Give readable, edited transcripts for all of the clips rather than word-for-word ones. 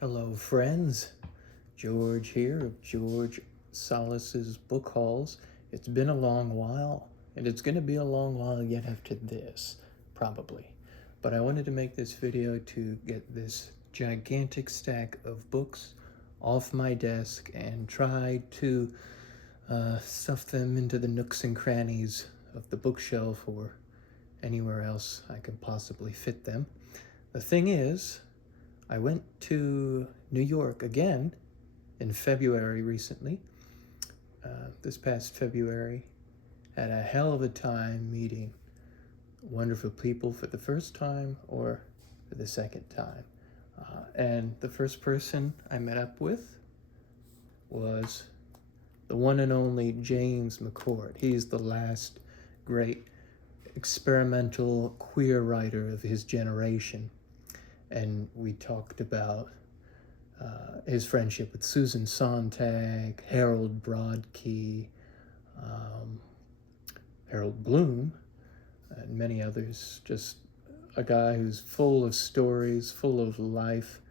Hello, friends. George here of George Salis's book hauls. It's been a long while, and it's going to be a long while yet after this, probably. But I wanted to make this video to get this gigantic stack of books off my desk and try to stuff them into the nooks and crannies of the bookshelf or anywhere else I could possibly fit them. The thing is, I went to New York again in February recently. This past February, had a hell of a time meeting wonderful people for the first time or for the second time. And the first person I met up with was the one and only James McCourt. He's the last great experimental queer writer of his generation. And we talked about his friendship with Susan Sontag, Harold Brodsky, Harold Bloom, and many others. Just a guy who's full of stories, full of life,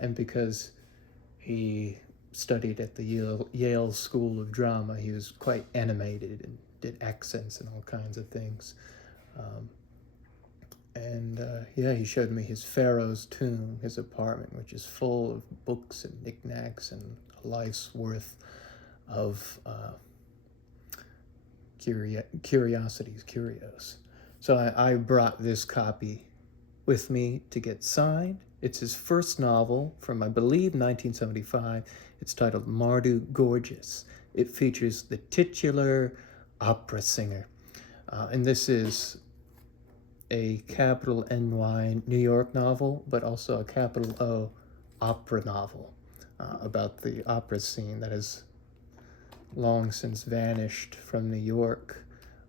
and because he studied at the Yale School of Drama, he was quite animated and did accents and all kinds of things. He showed me his Pharaoh's tomb, his apartment, which is full of books and knickknacks and a life's worth of curios. So I brought this copy with me to get signed. It's his first novel from, I believe, 1975. It's titled Mardu Gorgeous. It features the titular opera singer. And this is a capital NY New York novel, but also a capital O opera novel about the opera scene that has long since vanished from New York,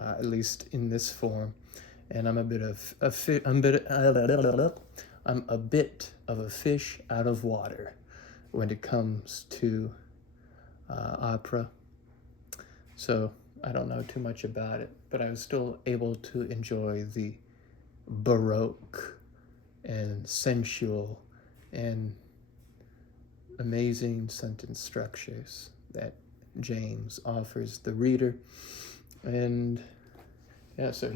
at least in this form. And I'm a bit of a fish out of water when it comes to opera. So I don't know too much about it, but I was still able to enjoy the baroque and sensual and amazing sentence structures that James offers the reader. And yeah, so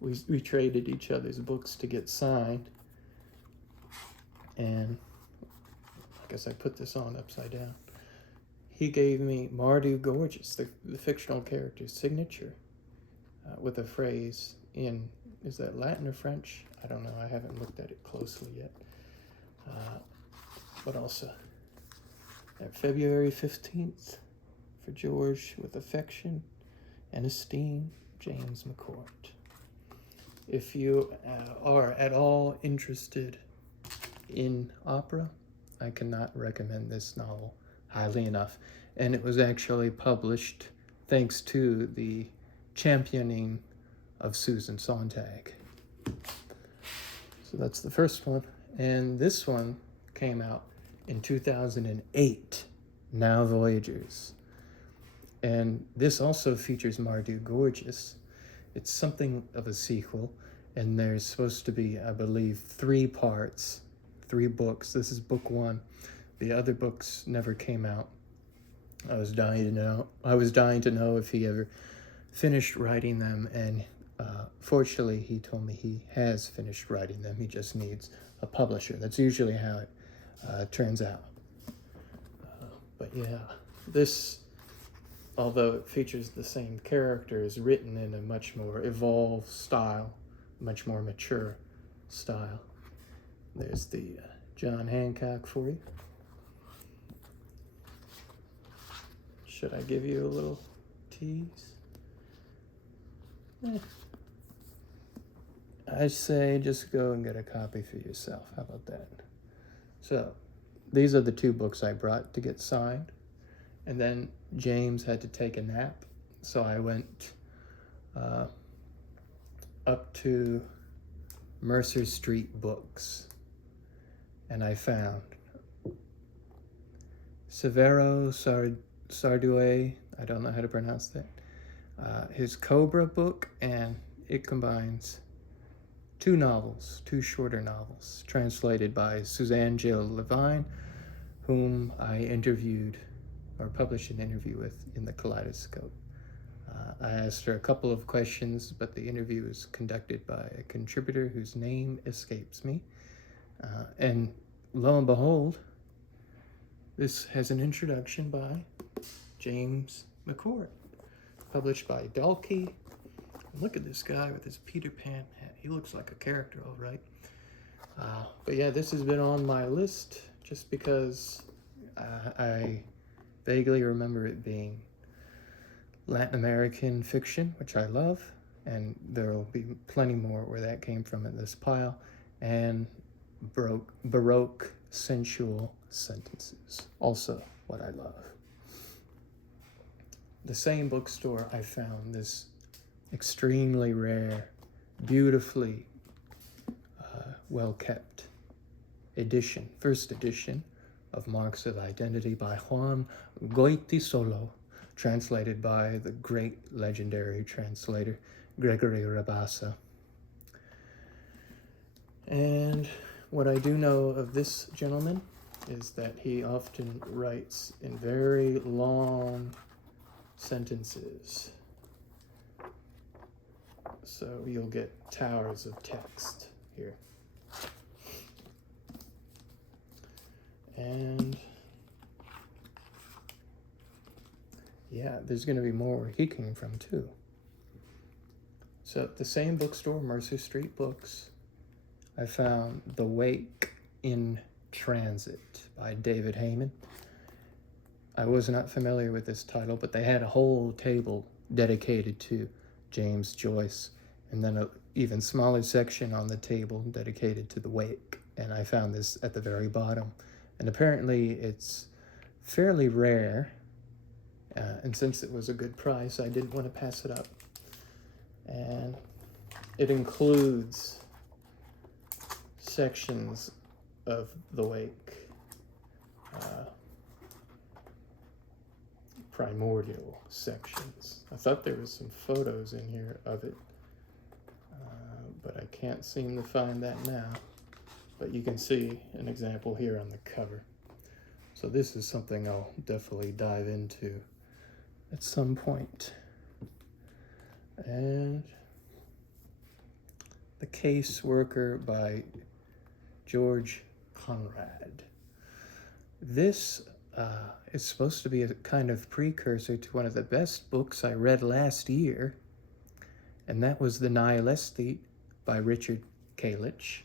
we traded each other's books to get signed. And I guess I put this on upside down. He gave me Mardu Gorgeous, the fictional character's signature, with a phrase in, is that Latin or French? I don't know. I haven't looked at it closely yet. But also, at February 15th, for George, with affection and esteem, James McCourt. If you are at all interested in opera, I cannot recommend this novel highly enough. And it was actually published thanks to the championing of Susan Sontag. So that's the first one. And this one came out in 2008, now Voyagers. And this also features Mardu Gorgeous. It's something of a sequel, and there's supposed to be, I believe, 3 parts, 3 books. This is book 1. The other books never came out. I was dying to know if he ever finished writing them, and fortunately, he told me he has finished writing them. He just needs a publisher. That's usually how it turns out. But yeah, this, although it features the same characters, written in a much more evolved style, much more mature style. There's the John Hancock for you. Should I give you a little tease? I say just go and get a copy for yourself. How about that? So, these are the 2 books I brought to get signed. And then James had to take a nap, so I went up to Mercer Street Books, and I found Severo Sardue, I don't know how to pronounce that, his Cobra book, and it combines two shorter novels, translated by Suzanne Jill Levine, whom I interviewed or published an interview with in the Kaleidoscope. I asked her a couple of questions, but the interview was conducted by a contributor whose name escapes me. And lo and behold, this has an introduction by James McCourt, published by Dalkey. Look at this guy with his Peter Pan hat. He looks like a character, all right. But yeah, this has been on my list just because I vaguely remember it being Latin American fiction, which I love, and there will be plenty more where that came from in this pile, and Baroque sensual sentences, also what I love. The same bookstore I found this extremely rare, beautifully well-kept edition, first edition of Marks of Identity by Juan Goytisolo, translated by the great legendary translator Gregory Rabassa. And what I do know of this gentleman is that he often writes in very long sentences. So you'll get towers of text here. And yeah, there's going to be more where he came from too. So the same bookstore, Mercer Street Books, I found The Wake in Transit by David Heyman. I was not familiar with this title, but they had a whole table dedicated to James Joyce, and then an even smaller section on the table dedicated to The Wake. And I found this at the very bottom. And apparently it's fairly rare. And since it was a good price, I didn't want to pass it up. And it includes sections of The Wake, primordial sections. I thought there was some photos in here of it, but I can't seem to find that now. But you can see an example here on the cover. So this is something I'll definitely dive into at some point. And The Case Worker by George Conrad. This is supposed to be a kind of precursor to one of the best books I read last year, and that was The Nihilesthete by Richard Kalisch.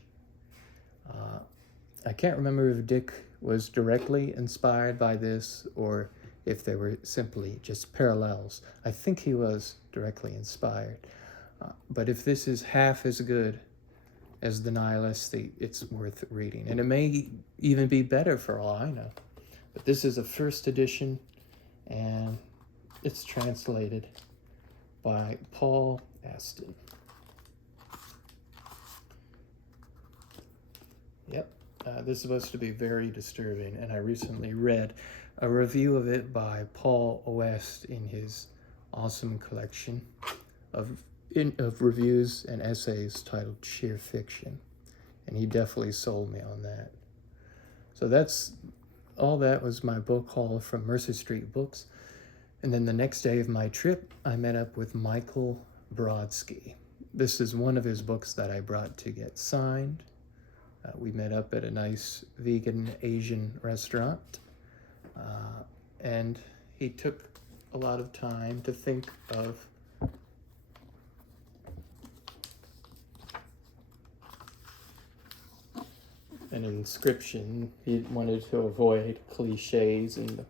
I can't remember if Dick was directly inspired by this or if they were simply just parallels. I think he was directly inspired. But if this is half as good as The Nihilesthete, it's worth reading. And it may even be better for all I know. But this is a first edition, and it's translated by Paul Aston. Yep, this is supposed to be very disturbing, and I recently read a review of it by Paul West in his awesome collection of reviews and essays titled Sheer Fiction, and he definitely sold me on that. So all that was my book haul from Mercer Street Books. And then the next day of my trip, I met up with Michael Brodsky. This is one of his books that I brought to get signed. We met up at a nice vegan Asian restaurant, and he took a lot of time to think of an inscription. He wanted to avoid cliches and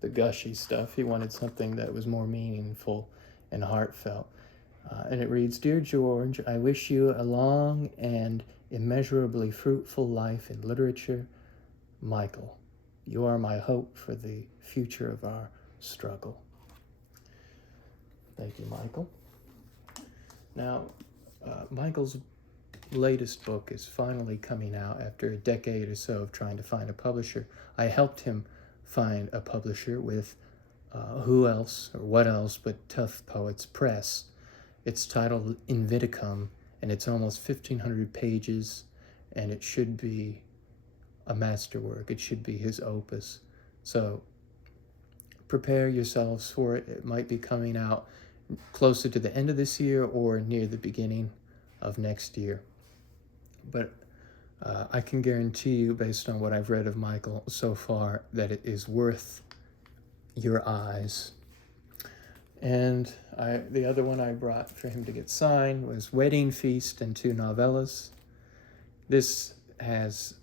the gushy stuff. He wanted something that was more meaningful and heartfelt. And it reads, "Dear George, I wish you a long and immeasurably fruitful life in literature. Michael, you are my hope for the future of our struggle." Thank you, Michael. Now, Michael's latest book is finally coming out after a decade or so of trying to find a publisher. I helped him find a publisher with who else or what else but Tough Poets Press. It's titled Inviticum, and it's almost 1,500 pages, and it should be a masterwork. It should be his opus. So prepare yourselves for it. It might be coming out closer to the end of this year or near the beginning of next year. But I can guarantee you, based on what I've read of Michael so far, that it is worth your eyes. And the other one I brought for him to get signed was Wedding Feast and 2 novellas. This has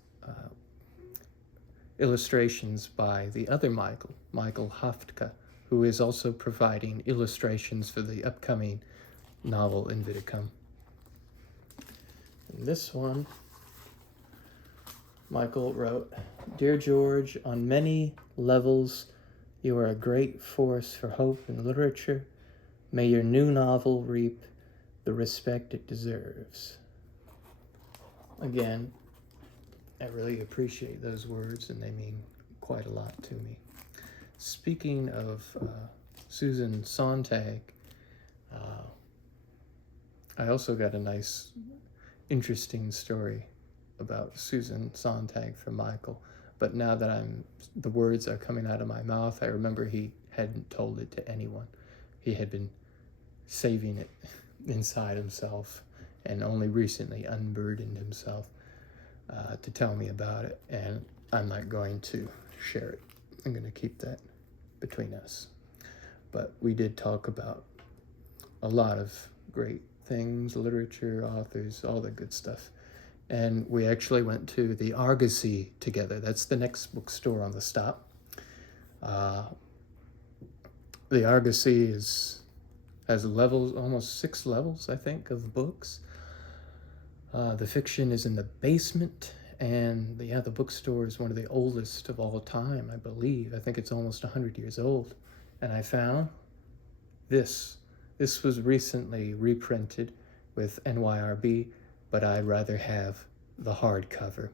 illustrations by the other Michael Haftka, who is also providing illustrations for the upcoming novel Inviticum. And this one, Michael wrote, "Dear George, on many levels, you are a great force for hope in literature. May your new novel reap the respect it deserves." Again, I really appreciate those words, and they mean quite a lot to me. Speaking of Susan Sontag, I also got a nice, interesting story about Susan Sontag from Michael. But now that the words are coming out of my mouth, I remember he hadn't told it to anyone. He had been saving it inside himself and only recently unburdened himself to tell me about it. And I'm not going to share it. I'm going to keep that between us. But we did talk about a lot of great things, literature, authors, all the good stuff. And we actually went to the Argosy together. That's the next bookstore on the stop. The Argosy has levels, almost 6 levels, I think, of books. The fiction is in the basement, and the bookstore is one of the oldest of all time, I believe. I think it's almost 100 years old. And I found this. This was recently reprinted with NYRB, but I'd rather have the hardcover.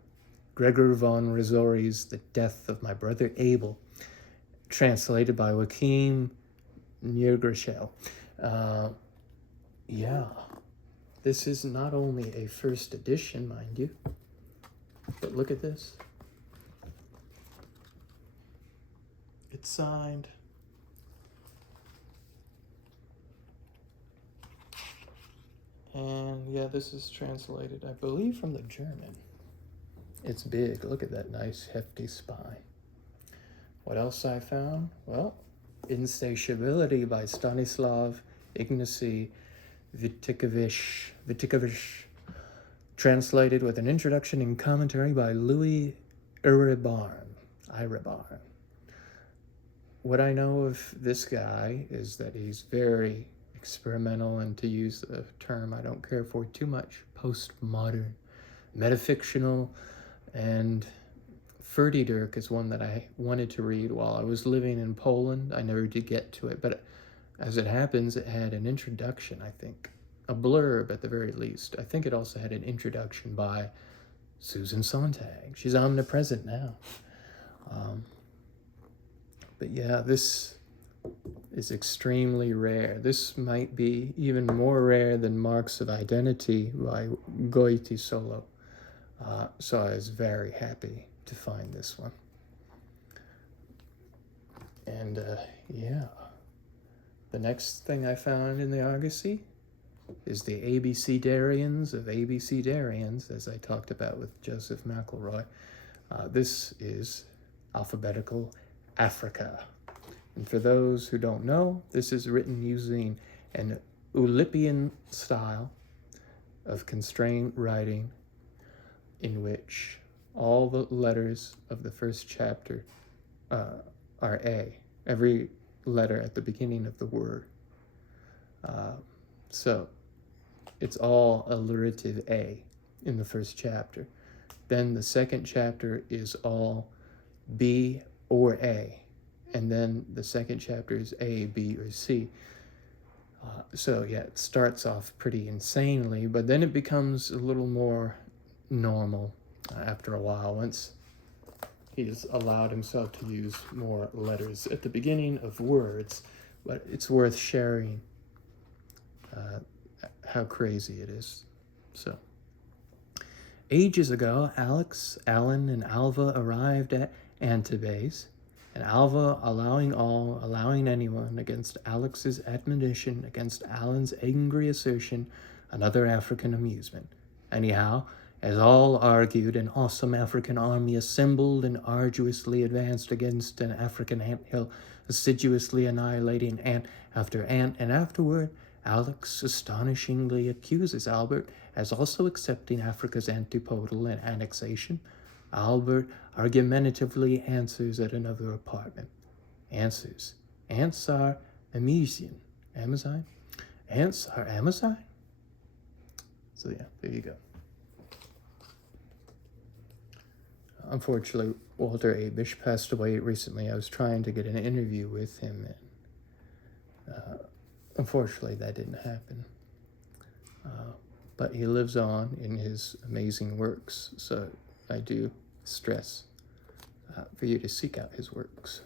Gregor von Risori's The Death of My Brother Abel, translated by Joachim Niergerschel. This is not only a first edition, mind you, but look at this. It's signed. And yeah, this is translated, I believe, from the German. It's big. Look at that nice, hefty spine. What else I found? Well, Insatiability by Stanislav Ignacy Vitikovich, translated with an introduction and commentary by Louis Iribarne. What I know of this guy is that he's very experimental, and to use a term I don't care for too much, postmodern, metafictional, and Ferdidirk is one that I wanted to read while I was living in Poland. I never did get to it, but as it happens, it had an introduction, I think, a blurb at the very least. I think it also had an introduction by Susan Sontag. She's omnipresent now. But yeah, this is extremely rare. This might be even more rare than Marks of Identity by Goiti Solo. So I was very happy to find this one. And the next thing I found in the Argosy is the ABC-darians of ABC-darians, as I talked about with Joseph McElroy. This is Alphabetical Africa. And for those who don't know, this is written using an Oulipian style of constrained writing in which all the letters of the first chapter are A. Every letter at the beginning of the word. So it's all alliterative A in the first chapter. Then the second chapter is all B or A. And then the second chapter is A, B, or C. So yeah, it starts off pretty insanely, but then it becomes a little more normal after a while, once he's allowed himself to use more letters at the beginning of words. But it's worth sharing how crazy it is. So, ages ago, Alex, Alan, and Alva arrived at Antibes, and Alva allowing anyone, against Alex's admonition, against Alan's angry assertion, another African amusement. Anyhow, as all argued, an awesome African army assembled and arduously advanced against an African anthill, assiduously annihilating ant after ant, and afterward Alex astonishingly accuses Albert as also accepting Africa's antipodal and annexation. Albert argumentatively answers at another apartment. Answers. Ants are Amazon? Ants are Amazon? So yeah, there you go. Unfortunately, Walter Abish passed away recently. I was trying to get an interview with him, and unfortunately that didn't happen. But he lives on in his amazing works, so I do stress for you to seek out his works.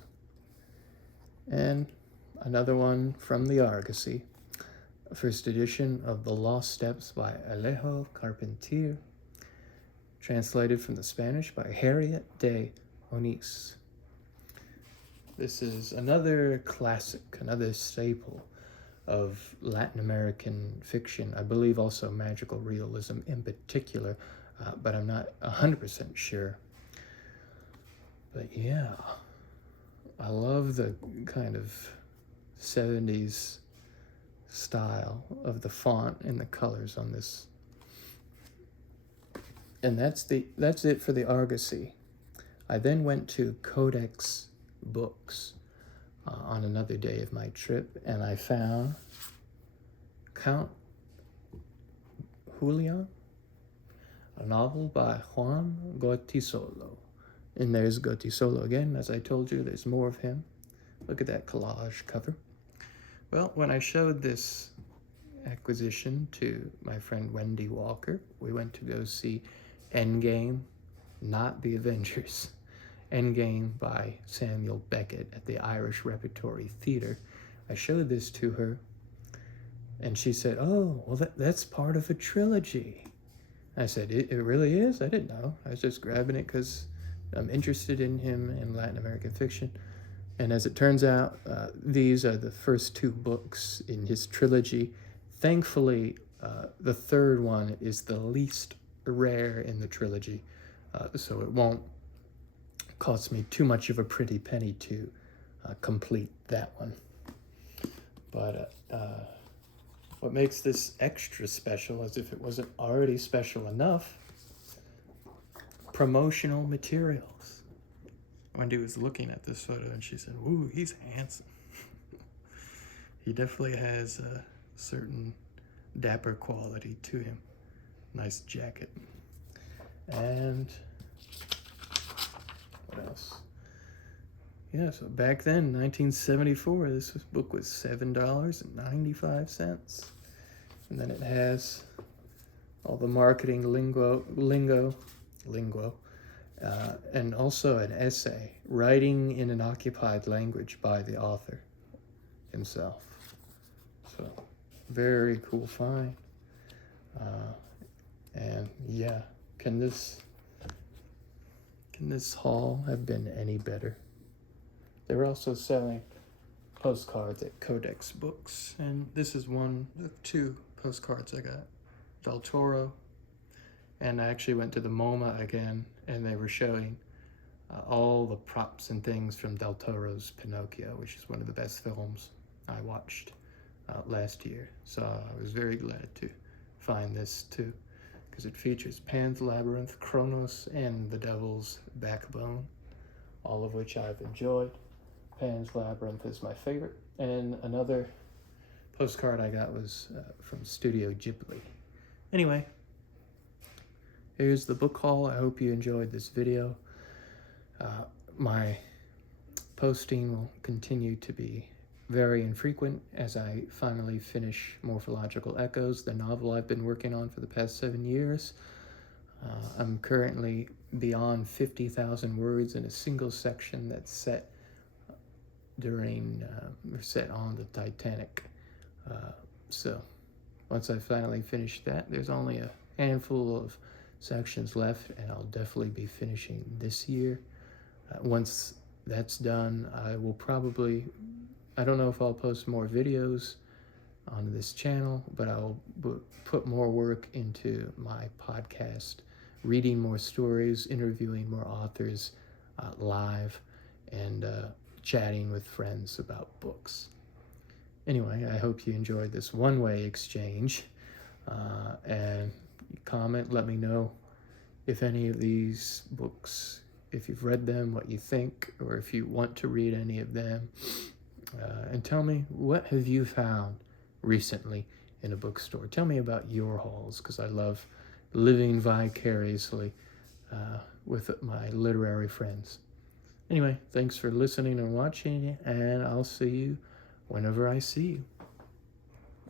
And another one from the Argosy, first edition of The Lost Steps by Alejo Carpentier, translated from the Spanish by Harriet de Onís. This is another classic, another staple of Latin American fiction, I believe also magical realism in particular, but I'm not 100% sure. But yeah, I love the kind of 70s style of the font and the colors on this. And that's it for the Argosy. I then went to Codex Books on another day of my trip, and I found Count Julian, a novel by Juan Goytisolo. And there's Goytisolo again. As I told you, there's more of him. Look at that collage cover. Well, when I showed this acquisition to my friend Wendy Walker, we went to go see Endgame, not the Avengers. Endgame by Samuel Beckett at the Irish Repertory Theater. I showed this to her, and she said, "Oh, well, that's part of a trilogy." I said, it really is? I didn't know. I was just grabbing it because I'm interested in him in Latin American fiction. And as it turns out, these are the first two books in his trilogy. Thankfully, the third one is the least rare in the trilogy, so it won't cost me too much of a pretty penny to complete that one. But what makes this extra special, as if it wasn't already special enough, promotional materials. Wendy was looking at this photo and she said, "Ooh, he's handsome." He definitely has a certain dapper quality to him. Nice jacket. And what else? Yeah, so back then, 1974, this book was $7.95. And then it has all the marketing lingo, and also an essay, writing in an occupied language by the author himself. So, very cool find. And yeah, can this haul have been any better? They're also selling postcards at Codex Books, and this is one of two postcards I got. Del Toro, and I actually went to the MoMA again, and they were showing all the props and things from Del Toro's Pinocchio, which is one of the best films I watched last year. So I was very glad to find this too, because it features Pan's Labyrinth, Kronos, and the Devil's Backbone, all of which I've enjoyed. Pan's Labyrinth is my favorite, and another postcard I got was from Studio Ghibli. Anyway, here's the book haul. I hope you enjoyed this video. My posting will continue to be very infrequent as I finally finish Morphological Echoes, the novel I've been working on for the past 7 years. I'm currently beyond 50,000 words in a single section that's set on the Titanic. So once I finally finish that, there's only a handful of sections left, and I'll definitely be finishing this year. Once that's done, I will probably, I don't know if I'll post more videos on this channel, but I'll put more work into my podcast, reading more stories, interviewing more authors live, and chatting with friends about books. Anyway, I hope you enjoyed this one-way exchange, and comment, let me know if any of these books, if you've read them, what you think, or if you want to read any of them, and tell me, what have you found recently in a bookstore? Tell me about your hauls, because I love living vicariously with my literary friends. Anyway, thanks for listening and watching, and I'll see you whenever I see you.